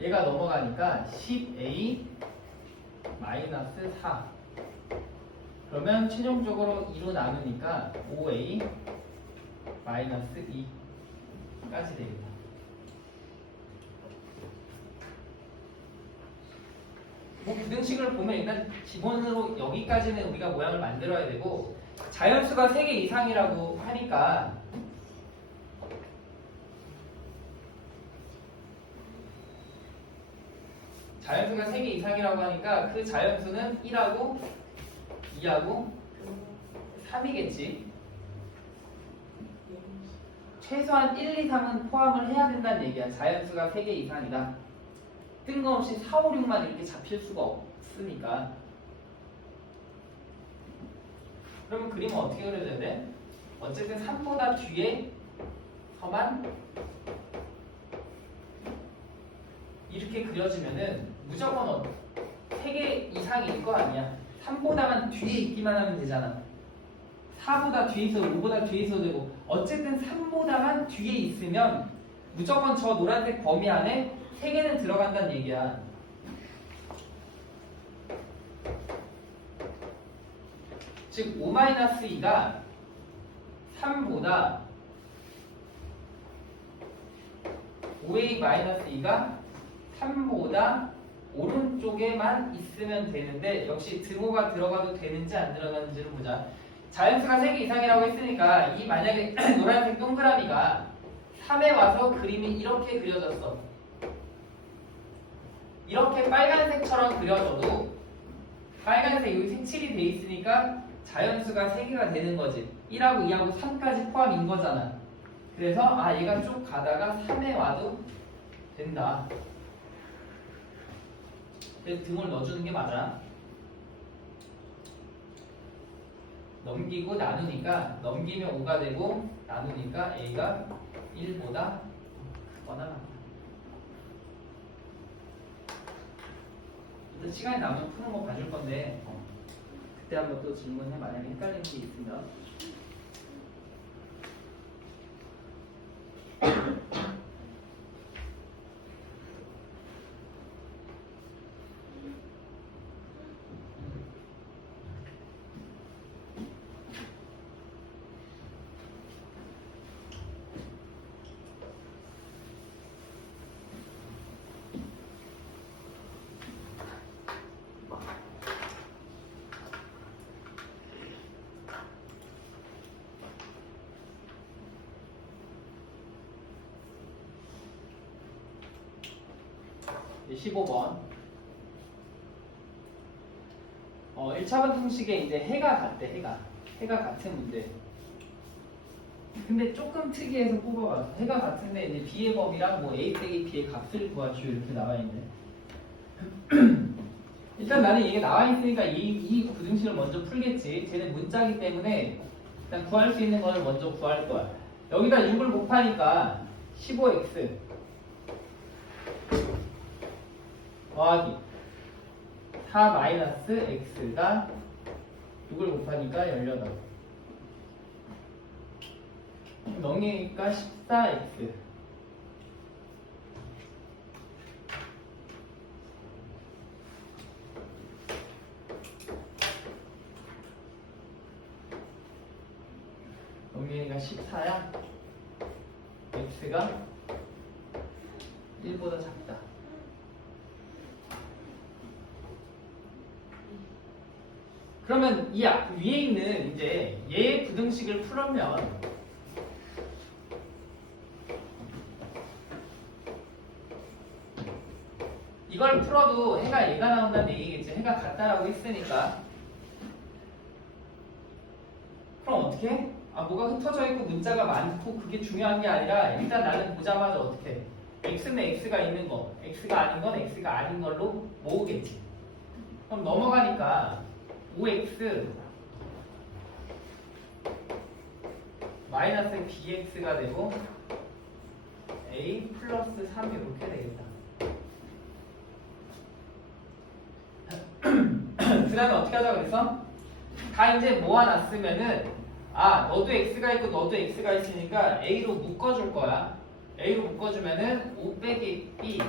얘가 넘어가니까 10a 마이너스 4 그러면 최종적으로 2로 나누니까 5a 마이너스 2까지 되겠다. 부등식을 보면 일단 기본으로 여기까지는 우리가 모양을 만들어야 되고 자연수가 3개 이상이라고 하니까 그 자연수는 1하고 2하고 3이겠지. 최소한 1, 2, 3은 포함을 해야 된다는 얘기야. 자연수가 3개 이상이다. 뜬금없이 4, 5, 6만 이렇게 잡힐 수가 없으니까. 그러면 그림은 어떻게 그려져야 돼? 어쨌든 3보다 뒤에서만 이렇게 그려지면은 무조건 3개 이상일 거 아니야. 3보다만 뒤에 있기만 하면 되잖아. 4보다 뒤에 있어도 5보다 뒤에 있어도 되고 어쨌든 3보다만 뒤에 있으면 무조건 저 노란색 범위 안에 3개는 들어간다는 얘기야. 즉 5-2가 3보다 5a-2가 3보다 오른쪽에만 있으면 되는데 역시 등호가 들어가도 되는지 안 들어가는지를 보자. 자연수가 3개 이상이라고 했으니까 이 만약에 노란색 동그라미가 3에 와서 그림이 이렇게 그려졌어. 이렇게 빨간색처럼 그려져도 빨간색 여기 색칠이 돼 있으니까 자연수가 3개가 되는 거지. 1하고 2하고 3까지 포함인 거잖아. 그래서 얘가 쭉 가다가 3에 와도 된다. 그래서 등을 넣어주는 게 맞아. 넘기고 나누니까 넘기면 5가 되고 나누니까 a가 1보다 크거나 같다. 일단 시간이 나면 푸는 거 봐줄 건데 그때 한번 또 질문해. 만약에 헷갈리는 게 있으면. 15번. 1차원 형식에 이제 해가 같대, 해가 같은 문제. 근데 조금 특이해서 뽑아봤어. 해가 같은데 이제 b의 범위랑 뭐 a 빼기 b의 값을 구하시오 이렇게 나와 있네. 일단 나는 이게 나와 있으니까 이 부등식을 먼저 풀겠지. 쟤는 문자기 때문에 일단 구할 수 있는 거를 먼저 구할 거야. 여기다 6을 곱하니까 15x 더하기 4 마이너스 x가 6을 곱하니까 18 넘기니까 14x 넘기니까 14야. x가 1보다 작다. 그러면 이 위에 있는 이제 얘의 부등식을 풀면 이걸 풀어도 해가 얘가 나온다는 얘기겠지. 해가 같다라고 했으니까. 그럼 어떻게 해? 뭐가 흩어져 있고 문자가 많고 그게 중요한 게 아니라 일단 나는 보자마자 어떻게 해? x는 x가 있는 거, x가 아닌 건 x가 아닌 걸로 모으겠지. 그럼 넘어가니까 5x 마이너스 bx가 되고 a 플러스 3 이렇게 되겠다. 그 다음에 어떻게 하자 그래서? 다 이제 모아놨으면은 너도 x가 있고 너도 x가 있으니까 a로 묶어줄 거야. a로 묶어주면은 5 빼기 b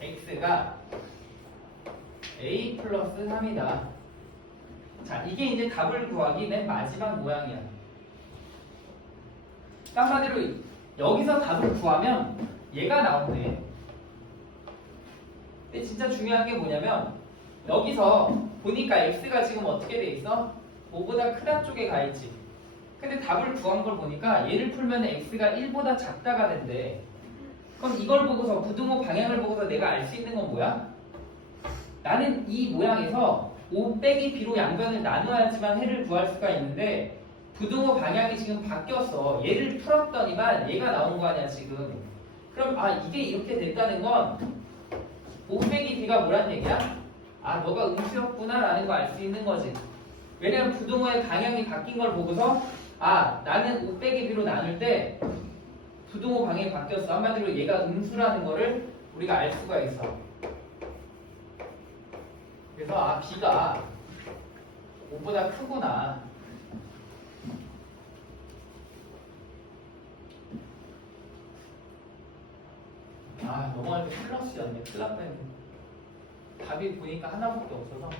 x가 a 플러스 3이다. 자, 이게 이제 답을 구하기 맨 마지막 모양이야. 한마디로 여기서 답을 구하면 얘가 나온대. 근데 진짜 중요한 게 뭐냐면 여기서 보니까 x가 지금 어떻게 돼 있어? 5보다 크다 쪽에 가 있지. 근데 답을 구한 걸 보니까 얘를 풀면 x가 1보다 작다가 된대. 그럼 이걸 보고서 부등호 방향을 보고서 내가 알 수 있는 건 뭐야? 나는 이 모양에서 5 빼기 b로 양변을 나누어야지만 해를 구할 수가 있는데 부등호 방향이 지금 바뀌었어. 얘를 풀었더니만 얘가 나온 거 아니야 지금. 그럼 이게 이렇게 됐다는 건 5 빼기 b가 뭐란 얘기야? 너가 음수였구나 라는 거 알 수 있는 거지. 왜냐면 부등호의 방향이 바뀐 걸 보고서 나는 5 빼기 b로 나눌 때 부등호 방향이 바뀌었어. 한마디로 얘가 음수라는 거를 우리가 알 수가 있어. 그래서 b가 5보다 크구나. 넘어갈 때 플러스였네. 큰일 났네. 답이 보니까 하나밖에 없어서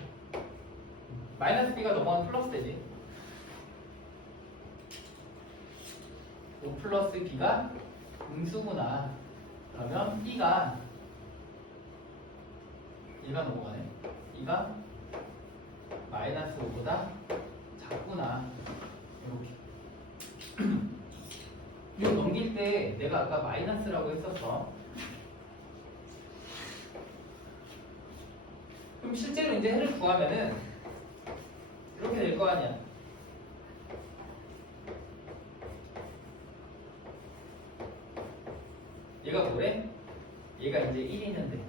마이너스 b가 넘어가면 플러스 되지. 5 플러스 b가 음수구나. 그러면 b가 얘가 넘어가네. b가 마이너스 5보다 작구나. 이렇게. 이거 넘길 때 내가 아까 마이너스라고 했었어. 그럼 실제로 이제 해를 구하면은 이렇게 될 거 아니야. 얘가 뭐래? 얘가 이제 1이면 돼.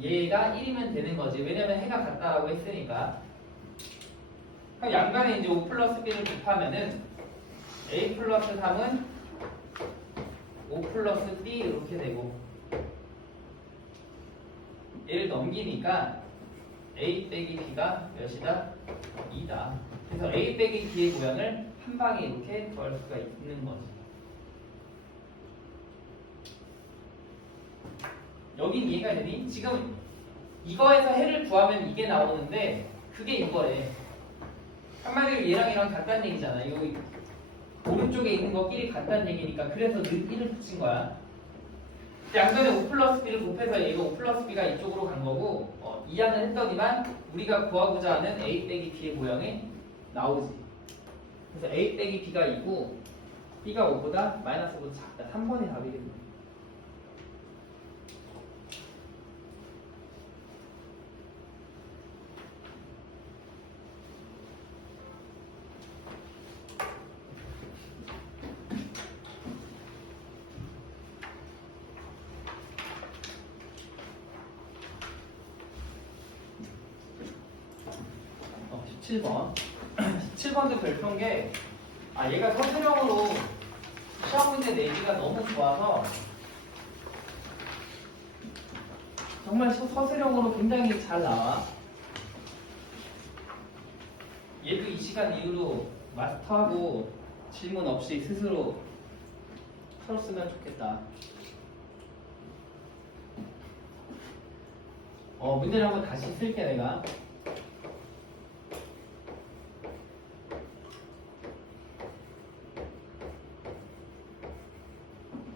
얘가 1이면 되는 거지. 왜냐면 해가 같다라고 했으니까. 그럼 양변에 이제 5 플러스 b를 곱하면은 a 플러스 3은 5 플러스 b 이렇게 되고 얘를 넘기니까 a 빼기 b가 몇이다? 2다. 그래서 a 빼기 b의 모양을 한 방에 이렇게 구할 수가 있는 거지. 여긴 이해가 되니? 지금 이거에서 해를 구하면 이게 나오는데 그게 이거래. 한마디로 얘랑 얘랑 같다는 얘기잖아. 여기 오른쪽에 있는 거끼리 같다는 얘기니까 그래서 1을 붙인 거야. 양변에 5 플러스 b를 곱해서 얘가 5 플러스 b가 이쪽으로 간 거고 이항을 했더니만 우리가 구하고자 하는 a 빼기 b의 모양이 나오지. 그래서 a 빼기 b가 2고 b가 5보다 마이너스 5보다 작다. 3번이 답이겠네. 17번. 17번도 별표인 게, 얘가 서술형으로 시험 문제 내기가 너무 좋아서, 정말 서술형으로 굉장히 잘 나와. 얘도 이 시간 이후로 마스터하고 질문 없이 스스로 풀었으면 좋겠다. 문제를 한번 다시 쓸게 내가.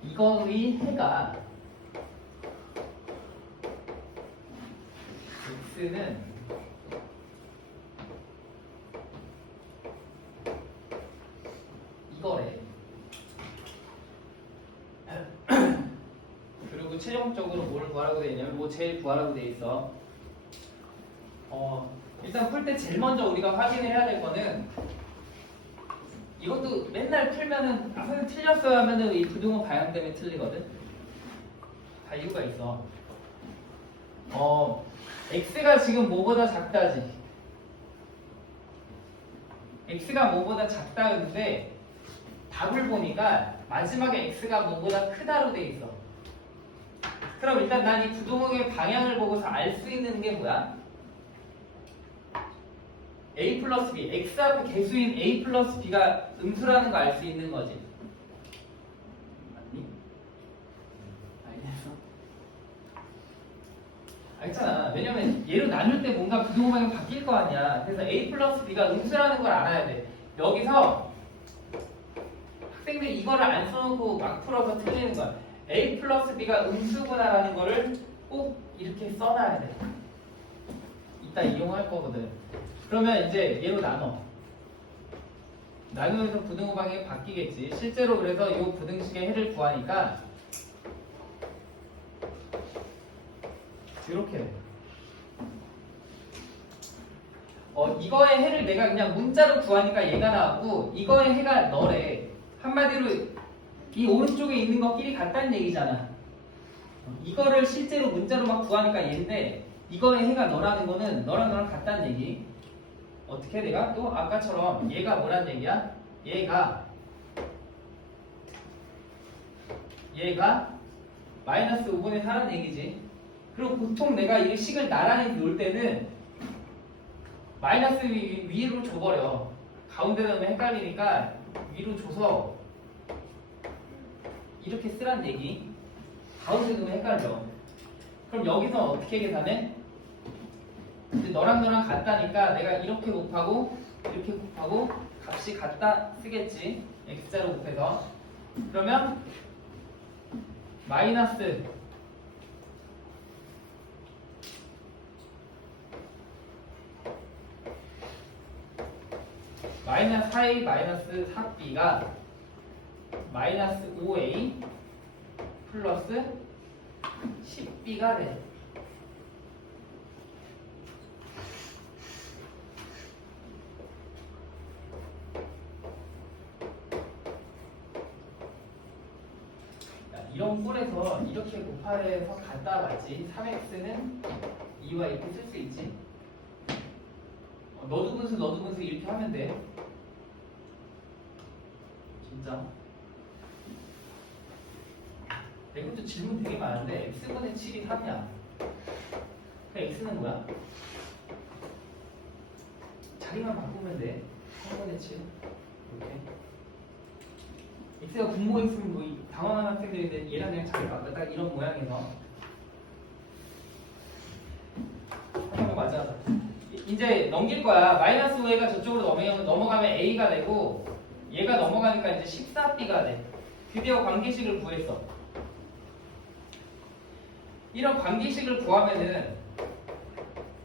이거의 해가 x는 이거래. 그리고 최종적으로 뭘 구하라고 되어 있냐면 뭐 제일 구하라고 되어 있어. 일단 풀 때 제일 먼저 우리가 확인을 해야 될 거는, 이것도 맨날 풀면은 선생님 틀렸어요 하면은 이 부등호 방향 때문에 틀리거든. 다 이유가 있어. x가 지금 뭐보다 작다지. x가 뭐보다 작다는데 답을 보니까 마지막에 x가 뭐보다 크다로 돼 있어. 그럼 일단 난 이 부등호의 방향을 보고서 알 수 있는 게 뭐야? a 플러스 b, x 앞에 개수인 a 플러스 b가 음수라는 거 알 수 있는 거지. 맞니? 알겠어? 알잖아. 왜냐면 얘로 나눌 때 뭔가 부등호 방향이 바뀔 거 아니야. 그래서 a 플러스 b가 음수라는 걸 알아야 돼. 여기서 학생들이 이거를 안 써놓고 막 풀어서 틀리는 거야. a 플러스 b가 음수구나라는 거를 꼭 이렇게 써놔야 돼. 이따 이용할 거거든. 그러면 이제 얘로 나눠. 나누면서 부등호 방향이 바뀌겠지. 실제로 그래서 이 부등식의 해를 구하니까 이렇게 돼. 이거의 해를 내가 그냥 문자로 구하니까 얘가 나왔고, 이거의 해가 너래. 한마디로 이 오른쪽에 있는 것끼리 같다는 얘기잖아. 이거를 실제로 문자로 막 구하니까 얘인데, 이거의 해가 너라는 거는 너랑 너랑 같다는 얘기. 어떻게 내가 또 아까처럼 얘가 뭐란 얘기야? 얘가 마이너스 5분의 4라는 얘기지. 그리고 보통 내가 이 식을 나란히 놓을 때는 마이너스 위로 줘버려. 가운데 넣으면 헷갈리니까 위로 줘서 이렇게 쓰란 얘기. 가운데 넣으면 헷갈려. 그럼 여기서 어떻게 계산해? 근데 너랑 같다니까 내가 이렇게 곱하고 이렇게 곱하고 값이 같다 쓰겠지. x자로 곱해서. 그러면 마이너스 4a 마이너스 4b가 마이너스 5a 플러스 10b가 돼. 이런 꼴에서 이렇게 곱하해서 갖다 맞지. 3x는 2와 이렇게 쓸 수 있지. 너도 분수 이렇게 하면 돼. 진짜. 이것도 질문 되게 많은데 x분의 7이 3이야. 그럼 x는 뭐야? 자리만 바꾸면 돼. 3분의 7 이렇게. x가 분모에 있으면 뭐 당황하는 학생들인데 얘랑 그냥 자리 바꿔. 딱 이런 모양에서 하는 거 맞아. 이제 넘길 거야. 마이너스 5a가 저쪽으로 넘어가면 a가 되고, 얘가 넘어가니까 이제 14b가 돼. 드디어 관계식을 구했어. 이런 관계식을 구하면은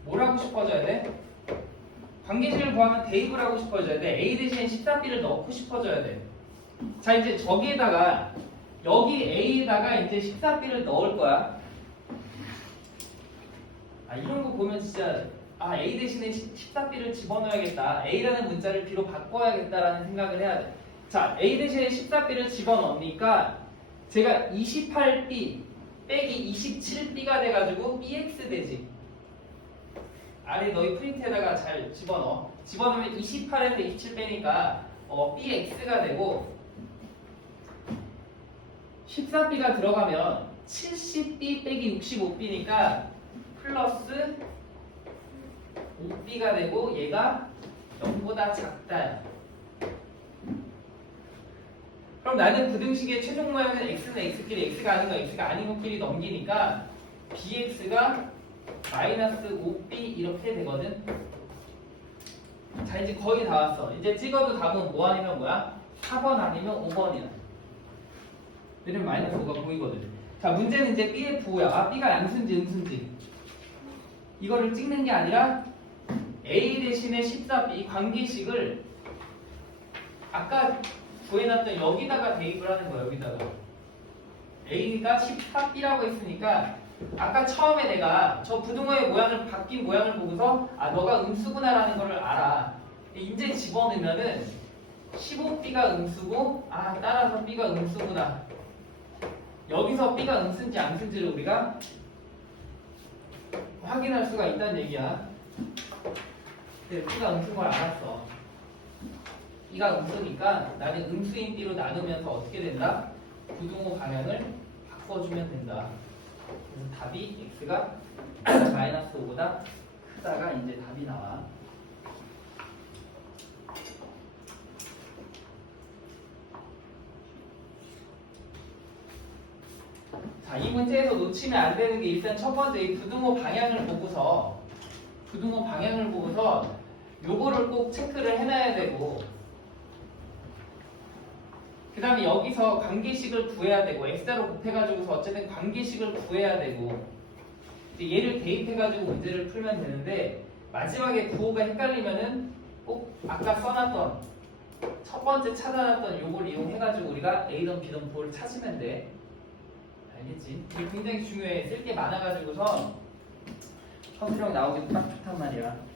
뭘 하고 싶어져야 돼? 관계식을 구하면 대입을 하고 싶어져야 돼. a 대신에 14b를 넣고 싶어져야 돼. 자, 이제 저기에다가 여기 a에다가 이제 14b를 넣을 거야. 이런 거 보면 진짜 a 대신에 14b를 집어넣어야겠다. a라는 문자를 b로 바꿔야겠다라는 생각을 해야 돼. 자, a 대신에 14b를 집어넣으니까 제가 28b 빼기 27b가 돼가지고 bx 되지. 아래 너희 프린트에다가 잘 집어넣어. 집어넣으면 28에서 27 빼니까 bx가 되고 14b가 들어가면 70b 빼기 65b니까 플러스 5b가 되고 얘가 0보다 작다. 그럼 나는 부등식의 최종 모양은 x는 x끼리 x가 아닌 거 x가 아닌 것끼리 넘기니까 bx가 마이너스 5b 이렇게 되거든. 자 이제 거의 다 왔어. 이제 찍어도 답은 뭐 아니면 뭐야? 4번 아니면 5번이야. 왜냐면 마이너스 5가 보이거든. 자 문제는 이제 bf5야. 아 b가 양수인지 음수인지 이거를 찍는 게 아니라 a 대신에 14b 관계식을 아까 구해놨던 여기다가 대입을 하는 거야. 여기다가 a가 14b라고 했으니까 아까 처음에 내가 저 부등호의 모양을 바뀐 모양을 보고서 아 너가 음수구나라는 걸 알아. 이제 집어넣으면은 15b가 음수고 아 따라서 b가 음수구나. 여기서 b가 음수인지 양수인지를 우리가 확인할 수가 있다는 얘기야. 근데 b가 음수인 걸 알았어. b가 음수니까 나는 음수인 b로 나누면서 어떻게 된다? 부등호 방향을 바꿔주면 된다. 그래서 답이 x가 마이너스 5보다 크다가 이제 답이 나와. 자, 이 문제에서 놓치면 안 되는 게 일단 첫 번째 이 부등호 방향을 보고서 요거를 꼭 체크를 해놔야 되고 그 다음에 여기서 관계식을 구해야 되고 x자로 곱해가지고서 어쨌든 관계식을 구해야 되고 이제 얘를 대입해가지고 문제를 풀면 되는데 마지막에 부호가 헷갈리면은 꼭 아까 써놨던 첫 번째 찾아놨던 요걸 이용해가지고 우리가 A든 B든 부호를 찾으면 돼. 알겠지? 이게 굉장히 중요해. 쓸 게 많아가지고서 서술형 나오기도 딱 좋단 말이야.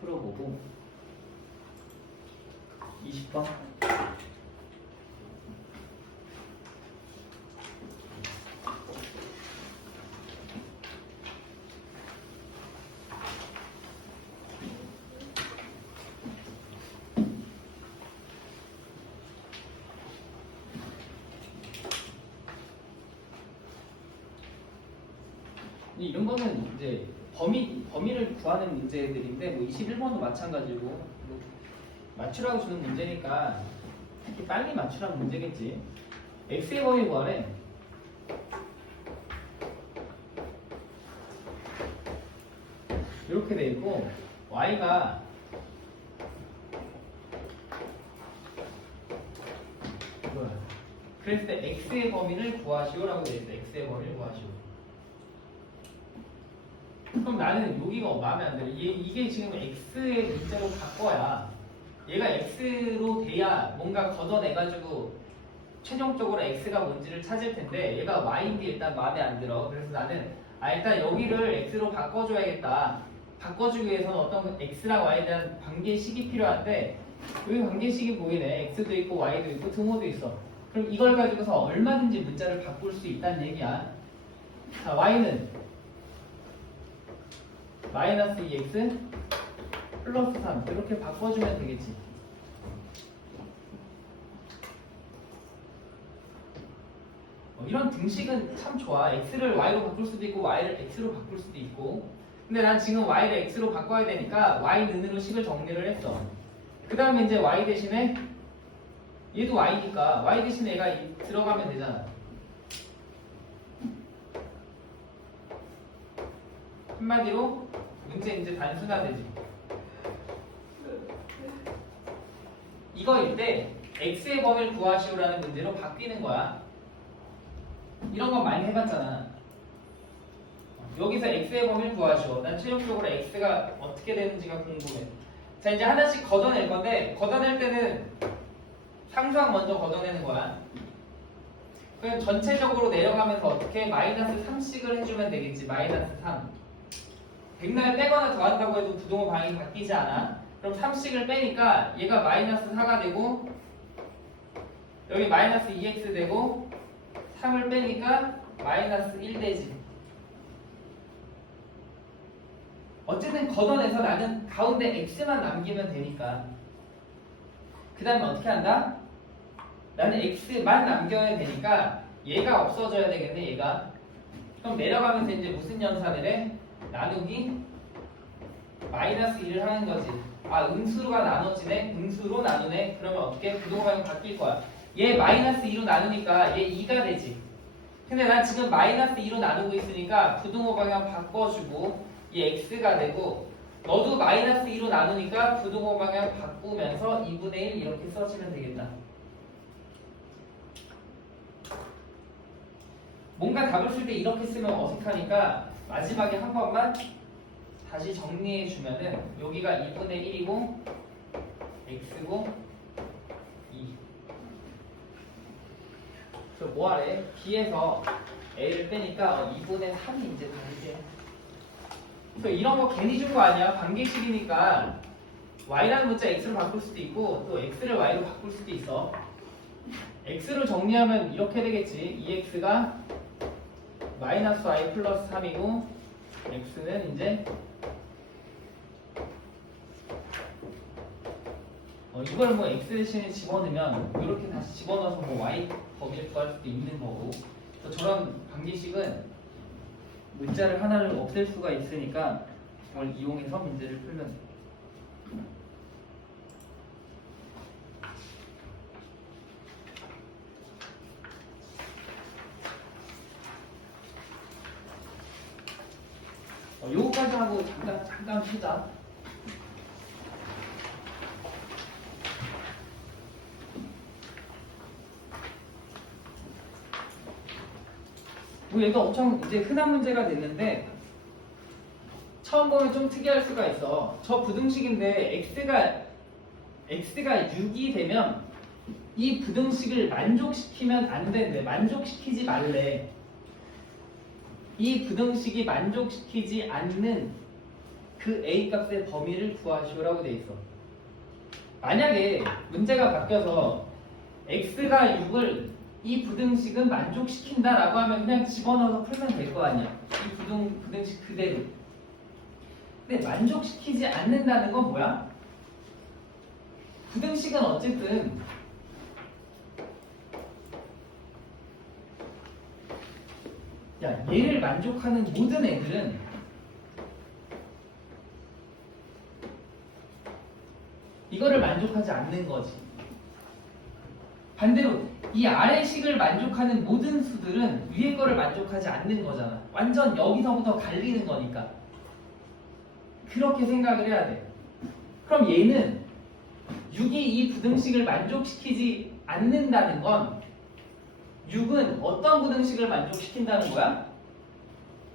풀어보고 20번 이런 거는 이제 범위를 구하는 문제들인데 뭐 21번도 마찬가지고 뭐 맞추라고 주는 문제니까 이렇게 빨리 맞추라는 문제겠지. x의 범위 구하래. 이렇게 돼 있고 y가 뭐야? 그랬을 때 x의 범위를 구하시오라고 돼 있어. x의 범위를 구하시오. 그럼 나는 여기가 마음에 안 들어. 이게 지금 x의 문제로 바꿔야 얘가 x로 돼야 뭔가 걷어내가지고 최종적으로 x가 뭔지를 찾을 텐데 얘가 y인데 일단 마음에 안 들어. 그래서 나는 일단 여기를 x로 바꿔줘야겠다. 바꿔주기 위해서는 어떤 x랑 y에 대한 관계식이 필요한데 여기 관계식이 보이네. x도 있고 y도 있고 등호도 있어. 그럼 이걸 가지고서 얼마든지 문자를 바꿀 수 있다는 얘기야. 자, y는 마이너스 2x 플러스 3 이렇게 바꿔주면 되겠지. 이런 등식은 참 좋아. x를 y로 바꿀 수도 있고 y를 x로 바꿀 수도 있고. 근데 난 지금 y를 x로 바꿔야 되니까 y는으로 식을 정리를 했어. 그 다음에 이제 y 대신에 얘도 y니까 y 대신에 얘가 들어가면 되잖아. 한마디로 문제 이제 단순화되지. 이거일 때 x의 범위를 구하시오라는 문제로 바뀌는 거야. 이런 건 많이 해봤잖아. 여기서 x의 범위를 구하시오. 난 최종적으로 x가 어떻게 되는지가 궁금해. 자 이제 하나씩 걷어낼 건데 걷어낼 때는 상수항 먼저 걷어내는 거야. 그럼 전체적으로 내려가면서 어떻게 마이너스 3씩을 해주면 되겠지. 마이너스 3. 백날 빼거나 더한다고 해도 부등호 방향이 바뀌지 않아. 그럼 3씩을 빼니까 얘가 마이너스 4가 되고 여기 마이너스 2x 되고 3을 빼니까 마이너스 1 되지. 어쨌든 걷어내서 나는 가운데 x만 남기면 되니까. 그 다음에 어떻게 한다? 나는 x만 남겨야 되니까 얘가 없어져야 되겠네. 얘가. 그럼 내려가면서 이제 무슨 연산을 해? 나누기 마이너스 1을 하는 거지. 아, 음수가 나눠지네? 음수로 나누네? 그러면 어떻게? 부동방향 바뀔 거야. 얘 마이너스 2로 나누니까 얘 2가 되지. 근데 난 지금 마이너스 2로 나누고 있으니까 부등호 방향 바꿔주고 얘 x가 되고, 너도 마이너스 2로 나누니까 부등호 방향 바꾸면서 2분의 1 이렇게 써주면 되겠다. 뭔가 답을 쓸 때 이렇게 쓰면 어색하니까 마지막에 한 번만 다시 정리해 주면은 여기가 2분의 1이고 x고 2. 그래서 뭐하래? b에서 a를 빼니까 2분의 3이 이제 다르게. 그래서 이런 거 괜히 준 거 아니야. 관계식이니까 y라는 문자 x로 바꿀 수도 있고 또 x를 y로 바꿀 수도 있어. x로 정리하면 이렇게 되겠지. 2x가 마이너스 y 플러스 3이고 x는 이제 이걸 뭐 x 대신에 집어넣으면 이렇게 다시 집어넣어서 뭐 y 범위를 구할 수도 있는 거고. 그래서 저런 방지식은 문자를 하나를 없앨 수가 있으니까 이걸 이용해서 문제를 풀면 돼. 요거까지 하고 잠깐 쉬자. 뭐 얘가 엄청 이제 흔한 문제가 됐는데 처음 보면 좀 특이할 수가 있어. 저 부등식인데 x가 6이 되면 이 부등식을 만족시키면 안 된대. 만족시키지 말래. 이 부등식이 만족시키지 않는 그 a 값의 범위를 구하시오라고 돼 있어. 만약에 문제가 바뀌어서 x가 6을 이 부등식은 만족시킨다라고 하면 그냥 집어넣어서 풀면 될 거 아니야. 이 부등식 그대로. 근데 만족시키지 않는다는 건 뭐야? 부등식은 어쨌든 얘를 만족하는 모든 애들은 이거를 만족하지 않는 거지. 반대로 이 아래 식을 만족하는 모든 수들은 위에 거를 만족하지 않는 거잖아. 완전 여기서부터 갈리는 거니까. 그렇게 생각을 해야 돼. 그럼 얘는 6이 이 부등식을 만족시키지 않는다는 건 6은 어떤 부등식을 만족시킨다는 거야?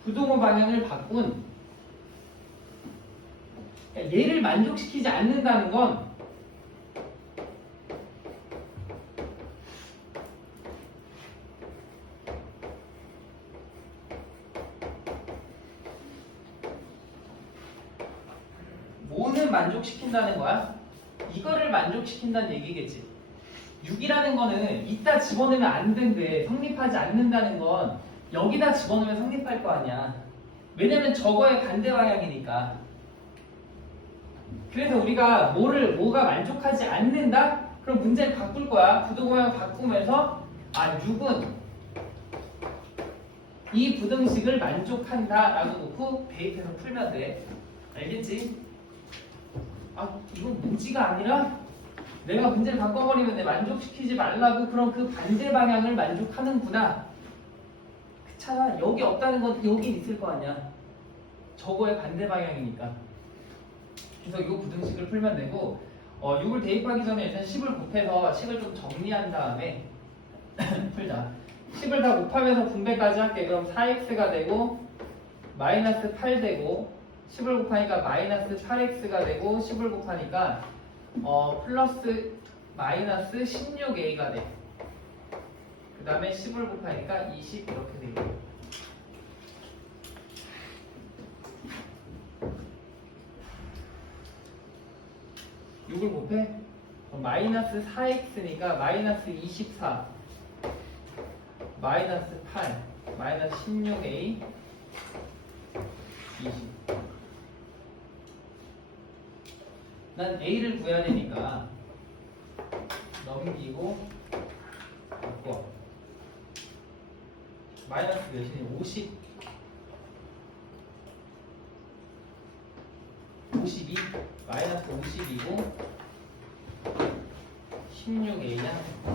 부등호 방향을 바꾼 얘를 만족시키지 않는다는 건 뭐는 만족시킨다는 거야? 이거를 만족시킨다는 얘기겠지. 6이라는 거는 이따 집어넣으면 안 된대. 성립하지 않는다는 건 여기다 집어넣으면 성립할 거 아니야. 왜냐면 저거의 반대 방향이니까. 그래서 우리가 뭐가 만족하지 않는다? 그럼 문제를 바꿀 거야. 부등호 방향 바꾸면서 6은 이 부등식을 만족한다 라고 놓고 대입해서 풀면 돼. 알겠지? 이건 무지가 아니라 내가 문제를 바꿔버리면 내 만족시키지 말라고. 그럼 그 반대 방향을 만족하는구나. 그렇잖아. 여기 없다는 건 여기 있을 거 아니야. 저거의 반대 방향이니까. 그래서 이 부등식을 풀면 되고 6을 대입하기 전에 일단 10을 곱해서 식을 좀 정리한 다음에 풀자. 10을 다 곱하면서 분배까지 할게. 그럼 4x가 되고 마이너스 8 되고 10을 곱하니까 마이너스 8x가 되고 10을 곱하니까 플러스 마이너스 16a가 돼. 그 다음에 10을 곱하니까 20 이렇게 되고. 을 곱해? 마이너스 4x니까 마이너스 24 마이너스 8 마이너스 16A 20. 난 A를 구해야 되니까 넘기고 바꿔. 마이너스 몇이니? 50. 52. 마이너스 50이고 16A야.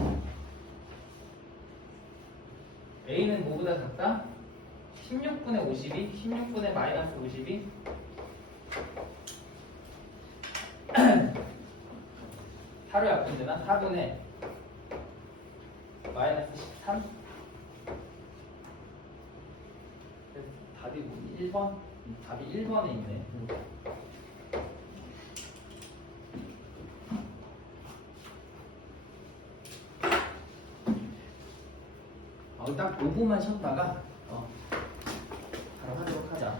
A는 뭐보다 작다? 16분의 52? 16분의 마이너스 52? 하루 약분되나? 4분의 마이너스 13? 답이 뭐 1번? 답이 1번에 있네. 딱 5분만 쉬었다가 바로 하도록 하자.